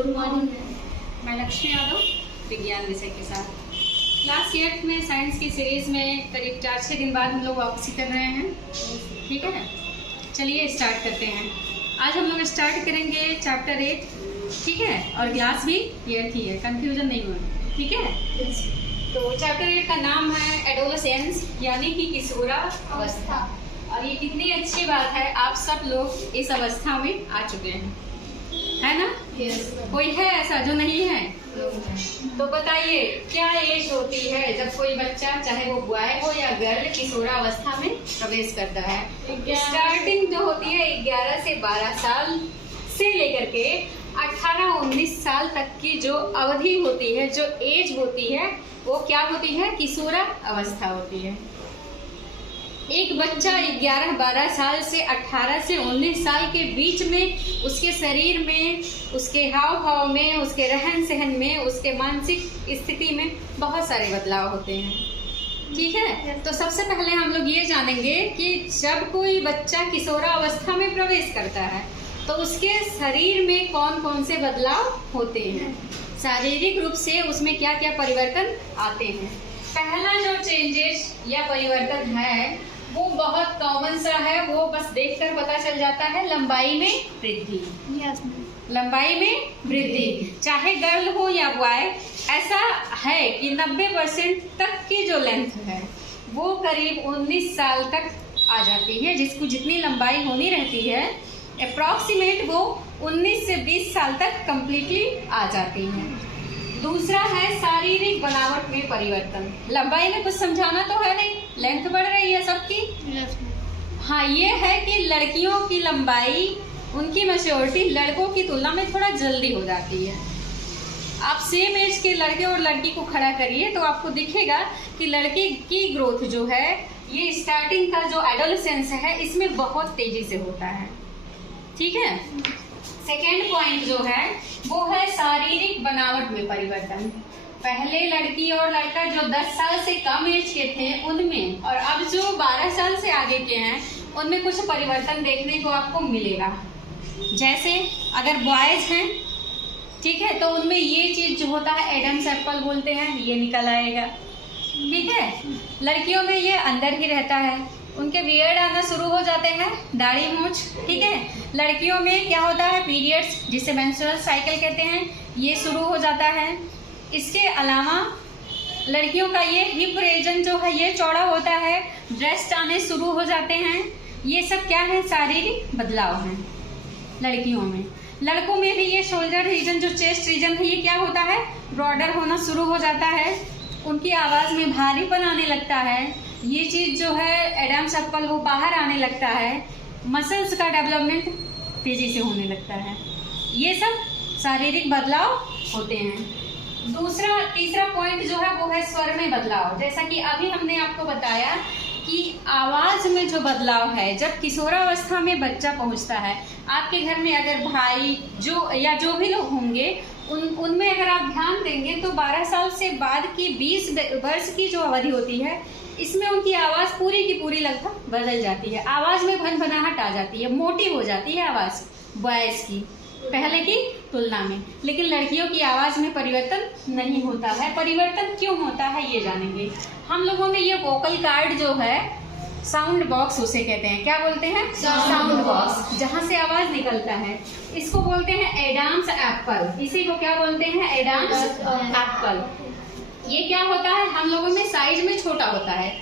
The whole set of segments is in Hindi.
Good morning. मैं लक्ष्मी यादव विज्ञान विषय के साथ क्लास 8 में साइंस की सीरीज में करीब 4-6 दिन बाद हम लोग वापसी कर रहे हैं। ठीक है, चलिए स्टार्ट करते हैं। आज हम लोग स्टार्ट करेंगे चैप्टर 8। ठीक है, और क्लास भी 8 ही है, कंफ्यूजन नहीं हुआ। ठीक है, तो चैप्टर 8 का नाम है एडोलेसेंस, यानी कि किशोरावस्था। और ये कितनी अच्छी बात है, आप सब लोग इस अवस्था में आ चुके हैं, है ना? कोई है ऐसा जो नहीं है? तो बताइए क्या एज होती है जब कोई बच्चा, चाहे वो बॉय हो या गर्ल, किशोरावस्था में प्रवेश करता है? स्टार्टिंग जो होती है 11 से 12 साल से लेकर के 18-19 साल तक की जो अवधि होती है, जो एज होती है, वो क्या होती है? किशोरावस्था होती है। एक बच्चा 11-12 साल से 18 से 19 साल के बीच में उसके शरीर में, उसके हाव भाव में, उसके रहन सहन में, उसके मानसिक स्थिति में बहुत सारे बदलाव होते हैं। ठीक है, तो सबसे पहले हम लोग ये जानेंगे कि जब कोई बच्चा किशोरावस्था में प्रवेश करता है तो उसके शरीर में कौन कौन से बदलाव होते हैं, शारीरिक रूप से उसमें क्या क्या परिवर्तन आते हैं। पहला जो चेंजेस या परिवर्तन है वो बहुत कॉमन सा है, वो बस देखकर पता चल जाता है, लंबाई में वृद्धि। लंबाई में वृद्धि, चाहे गर्ल हो या बॉय, ऐसा है कि 90% तक की जो लेंथ है वो करीब 19 साल तक आ जाती है। जिसको जितनी लंबाई होनी रहती है अप्रॉक्सीमेट, वो 19 से 20 साल तक कंप्लीटली आ जाती है। दूसरा है शारीरिक बनावट में परिवर्तन। लंबाई में कुछ समझाना तो है नहीं, लेंथ बढ़ रही है सबकी। हाँ, ये है कि लड़कियों की लंबाई, उनकी मैच्योरिटी लड़कों की तुलना में थोड़ा जल्दी हो जाती है। आप सेम एज के लड़के और लड़की को खड़ा करिए तो आपको दिखेगा कि लड़की की ग्रोथ जो है, ये स्टार्टिंग का जो एडोलेसेंस है इसमें बहुत तेजी से होता है। ठीक है, सेकेंड पॉइंट जो है वो है शारीरिक बनावट में परिवर्तन। पहले लड़की और लड़का जो 10 साल से कम एज के थे उनमें, और अब जो 12 साल से आगे के हैं उनमें कुछ परिवर्तन देखने को आपको मिलेगा। जैसे अगर बॉयज हैं, ठीक है, तो उनमें ये चीज जो होता है एडम्स एप्पल बोलते हैं, ये निकल आएगा। ठीक है, लड़कियों में ये अंदर ही रहता है, उनके बियर्ड आना शुरू हो जाते हैं, दाढ़ी मूंछ। ठीक है, लड़कियों में क्या होता है, पीरियड्स, जिसे मेंस्ट्रुअल साइकिल कहते हैं, ये शुरू हो जाता है। इसके अलावा लड़कियों का ये हिप रीजन जो है ये चौड़ा होता है, ब्रेस्ट आने शुरू हो जाते हैं। ये सब क्या है, शारीरिक बदलाव हैं लड़कियों में। लड़कों में भी ये शोल्डर रीजन, जो चेस्ट रीजन है, ये क्या होता है, ब्रॉडर होना शुरू हो जाता है। उनकी आवाज में भारीपन आने लगता है, ये चीज जो है एडम्स एप्पल वो बाहर आने लगता है। मसल्स का डेवलपमेंट तेजी से होने लगता है। ये सब शारीरिक बदलाव होते हैं। तीसरा पॉइंट जो है वो है स्वर में बदलाव। जैसा कि अभी हमने आपको बताया कि आवाज में जो बदलाव है, जब किशोरावस्था में बच्चा पहुंचता है, आपके घर में अगर भाई जो भी लोग होंगे उनमें अगर आप ध्यान देंगे तो 12 साल से बाद की 20 वर्ष की जो अवधि होती है, इसमें उनकी आवाज पूरी की पूरी लगभग बदल जाती है। आवाज में भनभनाहट आ जाती है, मोटी हो जाती है आवाज बॉयज की पहले की तुलना में। लेकिन लड़कियों की आवाज में परिवर्तन नहीं होता है। परिवर्तन क्यों होता है ये जानेंगे। हम लोगों में ये वोकल कार्ड जो है, साउंड बॉक्स उसे कहते हैं, क्या बोलते हैं, साउंड बॉक्स, जहाँ से आवाज निकलता है, इसको बोलते हैं एडम्स एप्पल। इसी को क्या बोलते हैं, एडम्स एप्पल। ये क्या होता है, हम लोगों में साइज में छोटा होता है,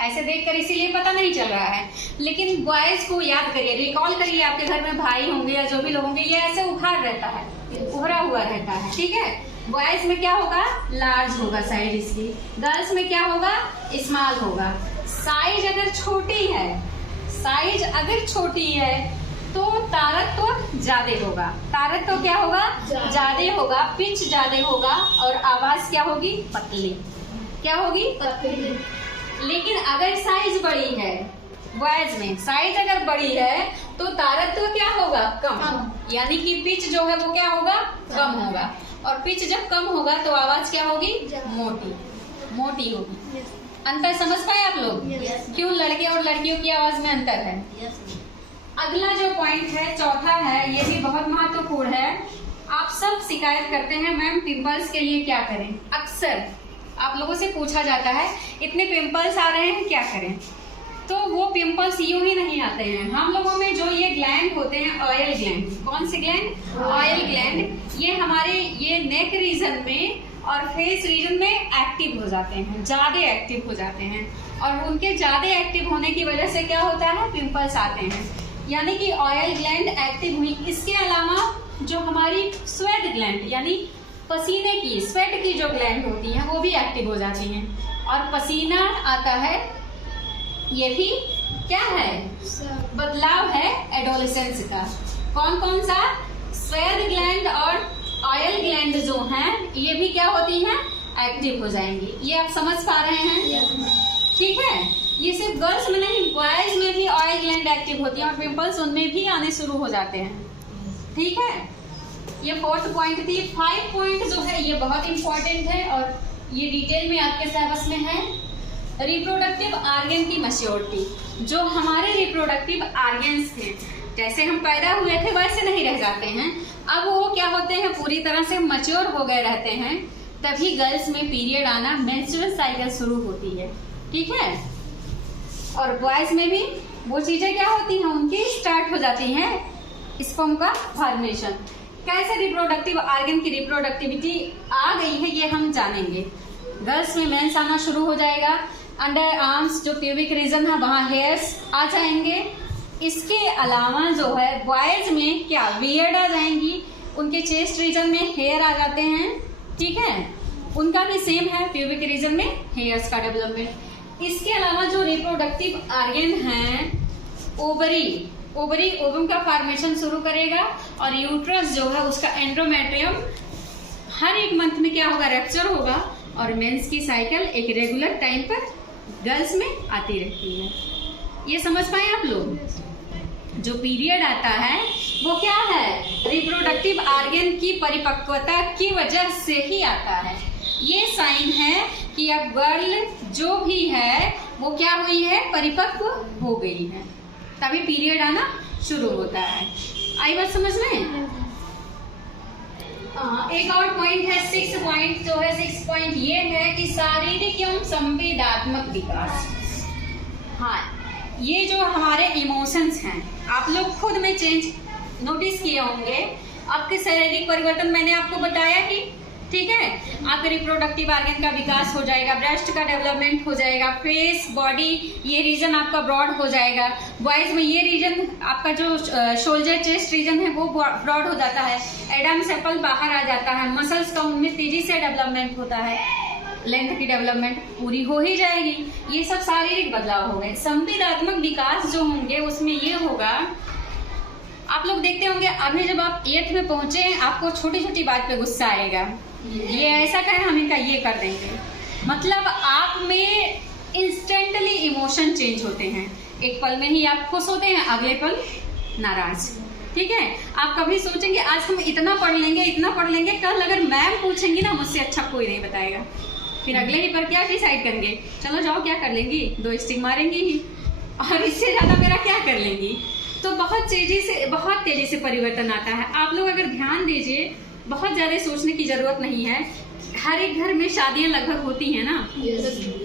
ऐसे देखकर इसीलिए पता नहीं चल रहा है। लेकिन बॉयज को याद करिए, रिकॉल करिए, आपके घर में भाई होंगे या जो भी लोग होंगे, ये ऐसे उभार रहता है, उभरा हुआ रहता है। ठीक है, बॉयज में क्या होगा, लार्ज होगा साइज इसकी, गर्ल्स में क्या होगा, स्मॉल होगा। साइज अगर छोटी है तो तारत्व ज्यादा होगा। तारत्व क्या होगा, ज्यादा होगा, पिच ज्यादा होगा, और आवाज क्या होगी, पतली। क्या होगी, पतली। लेकिन अगर साइज बड़ी है, बॉयज में साइज अगर बड़ी है तो तारत्व क्या होगा, कम। यानी कि पिच जो है वो क्या होगा, कम होगा। और पिच जब कम होगा तो आवाज क्या होगी, मोटी होगी। अंतर समझ पाए आप लोग? क्यों लड़के और लड़कियों की आवाज में अंतर है? अगला जो पॉइंट है, चौथा है, ये भी बहुत महत्वपूर्ण है। आप सब सब शिकायत करते हैं मैम पिंपल्स के लिए क्या करें। अक्सर आप लोगों से पूछा जाता है इतने पिंपल्स आ रहे हैं क्या करें। तो वो पिंपल्स यूं ही नहीं आते हैं, हम लोगों में जो ये ग्लैंड होते हैं ऑयल ग्लैंड, कौन से ग्लैंड, ऑयल ग्लैंड, ये हमारे ये नेक रीजन में और फेस रीजन में एक्टिव हो जाते हैं, ज्यादा एक्टिव हो जाते हैं। और उनके ज्यादा एक्टिव होने की वजह से क्या होता है, पिंपल्स आते हैं। यानी कि ऑयल ग्लैंड एक्टिव हुई। इसके अलावा जो हमारी स्वेट ग्लैंड यानी पसीने की, स्वेट की जो ग्लैंड होती है वो भी एक्टिव हो जाती हैं। और पसीना आता है, ये भी क्या है, बदलाव है एडोलेसेंस का। कौन कौन सा, स्वेट ग्लैंड और ऑयल ग्लैंड जो हैं ये भी क्या होती हैं, एक्टिव हो जाएंगी। ये आप समझ पा रहे हैं, ठीक है। ये सिर्फ गर्ल्स में नहीं, बॉयज में भी ऑयल ग्लैंड एक्टिव होती है और पिंपल्स उनमें भी आने शुरू हो जाते हैं, ठीक है। ये 4th पॉइंट थी। 5 पॉइंट जो है ये बहुत इंपॉर्टेंट है और ये डिटेल में आपके सिलेबस में है। रिप्रोडक्टिव आर्गन की मैच्योरिटी। जो हमारे रिप्रोडक्टिव आर्गन्स थे, जैसे हम पैदा हुए थे वैसे नहीं रह जाते हैं, अब वो क्या होते हैं, पूरी तरह से मैच्योर हो गए रहते हैं। तभी गर्ल्स में पीरियड आना, मेंस्ट्रुअल साइकिल शुरू होती है, ठीक है। और बॉयज में भी वो चीजें क्या होती हैं, उनकी स्टार्ट हो जाती हैं, स्पर्म का फॉर्मेशन। कैसे रिप्रोडक्टिव आर्गन की रिप्रोडक्टिविटी आ गई है ये हम जानेंगे। गर्ल्स में मेंस आना शुरू हो जाएगा, अंडर आर्म्स जो प्यूबिक रीजन है वहां हेयर्स आ जाएंगे। इसके अलावा जो है बॉयज में क्या, बियर्ड आ जाएंगी, उनके चेस्ट रीजन में हेयर आ जाते हैं, ठीक है। उनका भी सेम है, प्यूबिक रीजन में हेयर्स का डेवलपमेंट। इसके अलावा जो रिप्रोडक्टिव आर्गन है, ओवरी, ओवम का फॉर्मेशन शुरू करेगा और यूट्रस जो है उसका एंड्रोमेट्रियम हर एक मंथ में क्या होगा, रैप्चर होगा और मेंस की साइकिल एक रेगुलर टाइम पर गर्ल्स में आती रहती है। ये समझ पाए आप लोग। जो पीरियड आता है वो क्या है, रिप्रोडक्टिव आर्गन की परिपक्वता की वजह से ही आता है। ये साइन है कि अब गर्ल जो भी है वो क्या हुई है, परिपक्व हो गई है, तभी पीरियड आना शुरू होता है। आई बात समझ में। एक और पॉइंट है 6 पॉइंट जो है 6 पॉइंट ये है कि शारीरिक एवं संवेदात्मक विकास। हाँ, ये जो हमारे इमोशंस हैं आप लोग खुद में चेंज नोटिस किए होंगे। आपके शारीरिक परिवर्तन मैंने आपको बताया ही, ठीक है। आपके रिप्रोडक्टिव आर्गन का विकास हो जाएगा, ब्रेस्ट का डेवलपमेंट हो जाएगा, फेस, बॉडी, ये रीजन आपका ब्रॉड हो जाएगा। बॉयज में ये रीजन आपका जो शोल्डर चेस्ट रीजन है वो ब्रॉड हो जाता है, एडम्स एप्पल बाहर आ जाता है, मसल्स का उनमें तेजी से डेवलपमेंट होता है, लेंथ की डेवलपमेंट पूरी हो ही जाएगी। ये सब शारीरिक बदलाव हो गए। संवेदात्मक विकास जो होंगे उसमें ये होगा, आप लोग देखते होंगे अभी जब आप 8th में पहुंचे आपको छोटी छोटी बात पे गुस्सा आएगा, ये ऐसा करें हम इनका ये कर देंगे। मतलब आप में इंस्टेंटली इमोशन चेंज होते हैं, एक पल में ही आप खुश होते हैं, अगले पल नाराज, ठीक है। आप कभी सोचेंगे आज हम इतना पढ़ लेंगे, कल अगर मैम पूछेंगी ना मुझसे अच्छा कोई नहीं बताएगा, फिर अगले ही पर क्या डिसाइड करेंगे, चलो जाओ क्या कर लेंगी, 2 स्टिक मारेंगी ही और इससे ज्यादा मेरा क्या कर लेंगी। तो बहुत तेजी से परिवर्तन आता है। आप लोग अगर ध्यान दीजिए, बहुत ज्यादा सोचने की जरूरत नहीं है। हर एक घर में शादियां लगभग होती हैं ना,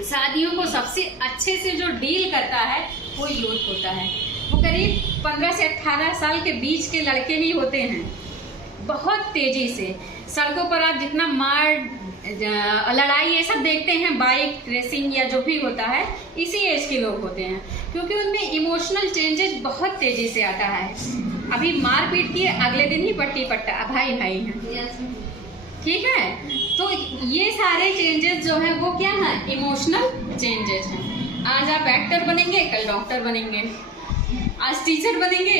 शादियों को सबसे अच्छे से जो डील करता है वो यूथ होता है। वो करीब 15 से 18 साल के बीच के लड़के ही होते हैं। बहुत तेजी से सड़कों पर आप जितना मार लड़ाई ये सब देखते हैं, बाइक रेसिंग या जो भी होता है, इसी एज के लोग होते हैं, क्योंकि उनमें इमोशनल चेंजेस बहुत तेजी से आता है। अभी मारपीट किए, अगले दिन ही पट्टी पट्टा, भाई भाई हैं, ठीक है। तो ये सारे चेंजेस जो है वो क्या है, इमोशनल चेंजेस हैं। आज आप एक्टर बनेंगे, कल डॉक्टर बनेंगे, आज टीचर बनेंगे,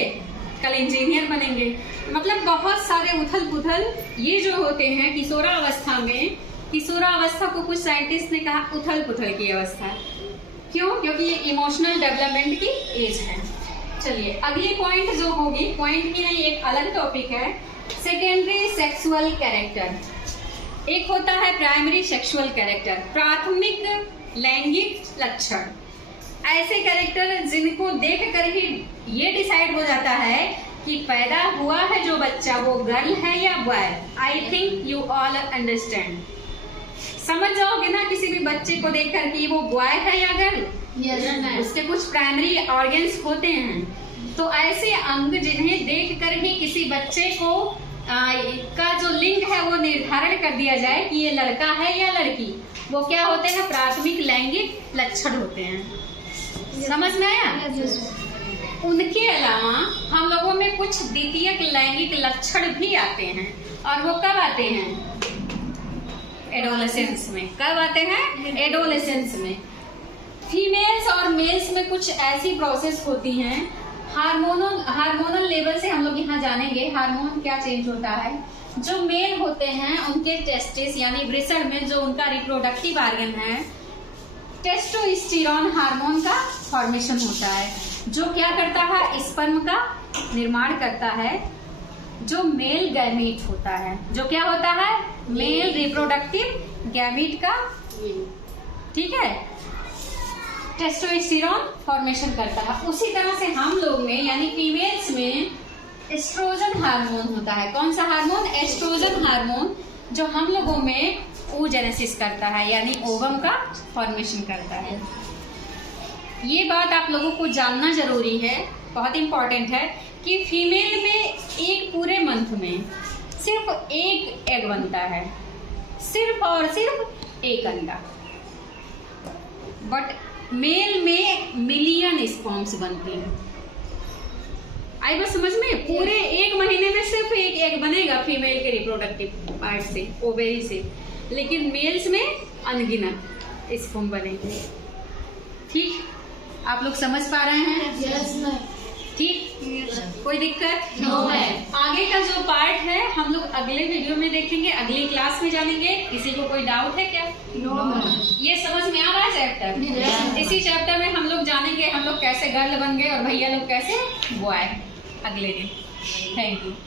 कल इंजीनियर बनेंगे। मतलब बहुत सारे उथल पुथल ये जो होते हैं किशोरावस्था में। किशोरावस्था को कुछ साइंटिस्ट ने कहा उथल पुथल की अवस्था। क्यों? क्योंकि ये इमोशनल डेवलपमेंट की एज है। चलिए अगली पॉइंट जो होगी, पॉइंट की नहीं एक अलग टॉपिक है, सेकेंडरी सेक्सुअल कैरेक्टर। एक होता है प्राइमरी सेक्सुअल कैरेक्टर, प्राथमिक लैंगिक लक्षण। ऐसे कैरेक्टर जिनको देख कर ही ये डिसाइड हो जाता है कि पैदा हुआ है जो बच्चा वो गर्ल है या boy. I think you all understand. समझ जाओगे ना किसी भी बच्चे को देखकर कि वो बॉय है या गर्ल। उसके कुछ प्राइमरी ऑर्गन्स होते हैं, तो ऐसे अंग जिन्हें देखकर ही किसी बच्चे को का जो लिंग है वो निर्धारण कर दिया जाए कि ये लड़का है या लड़की, वो क्या होते हैं, प्राथमिक लैंगिक लक्षण होते हैं। समझ में आया? उनके अलावा हम लोगों में कुछ द्वितीयक लैंगिक लक्षण भी आते हैं, और वो कब आते हैं? एडोलेसेंस में। कब आते हैं? एडोलेसेंस में। फीमेल्स और मेल्स में कुछ ऐसी प्रोसेस होती हैं, हार्मोनल लेवल से हम लोग यहाँ जानेंगे हार्मोन क्या चेंज होता है। जो मेल होते हैं उनके टेस्टिस यानी वृषण में जो उनका रिप्रोडक्टिव ऑर्गन है, टेस्टोस्टेरोन हार्मोन का फॉर्मेशन होता है, जो क्या करता है, स्पर्म का निर्माण करता है, जो मेल गैमीट होता है। जो क्या होता है? मेल रिप्रोडक्टिव गैमीट का, ठीक है, टेस्टोस्टेरोन फॉर्मेशन करता है। उसी तरह से हम लोग में यानी फीमेल्स में एस्ट्रोजन हार्मोन होता है। कौन सा हार्मोन? एस्ट्रोजन हार्मोन, जो हम लोगों में oogenesis करता है यानी ओवम का फॉर्मेशन करता है। ये बात आप लोगों को जानना जरूरी है, बहुत इंपॉर्टेंट है कि फीमेल में एक पूरे मंथ में सिर्फ एक एग बनता है, सिर्फ और सिर्फ एक अंडा। बट मेल में मिलियन स्पर्म्स बनते हैं। आई बात समझ में? पूरे एक महीने में सिर्फ एक एग बनेगा फीमेल के रिप्रोडक्टिव पार्ट से, ओवेरी से, लेकिन मेल्स में अनगिनत स्पर्म बनेंगे। ठीक, आप लोग समझ पा रहे हैं? Yes ma'am. ठीक, कोई दिक्कत? नो है। आगे का जो पार्ट है हम लोग अगले वीडियो में देखेंगे, अगली क्लास में जानेंगे। किसी को कोई डाउट है क्या? No ma'am. ये समझ में आ रहा है चैप्टर? Yes. इसी चैप्टर में हम लोग जानेंगे हम लोग कैसे गर्ल बन गए और भैया लोग कैसे बॉय अगले दिन। Thank you.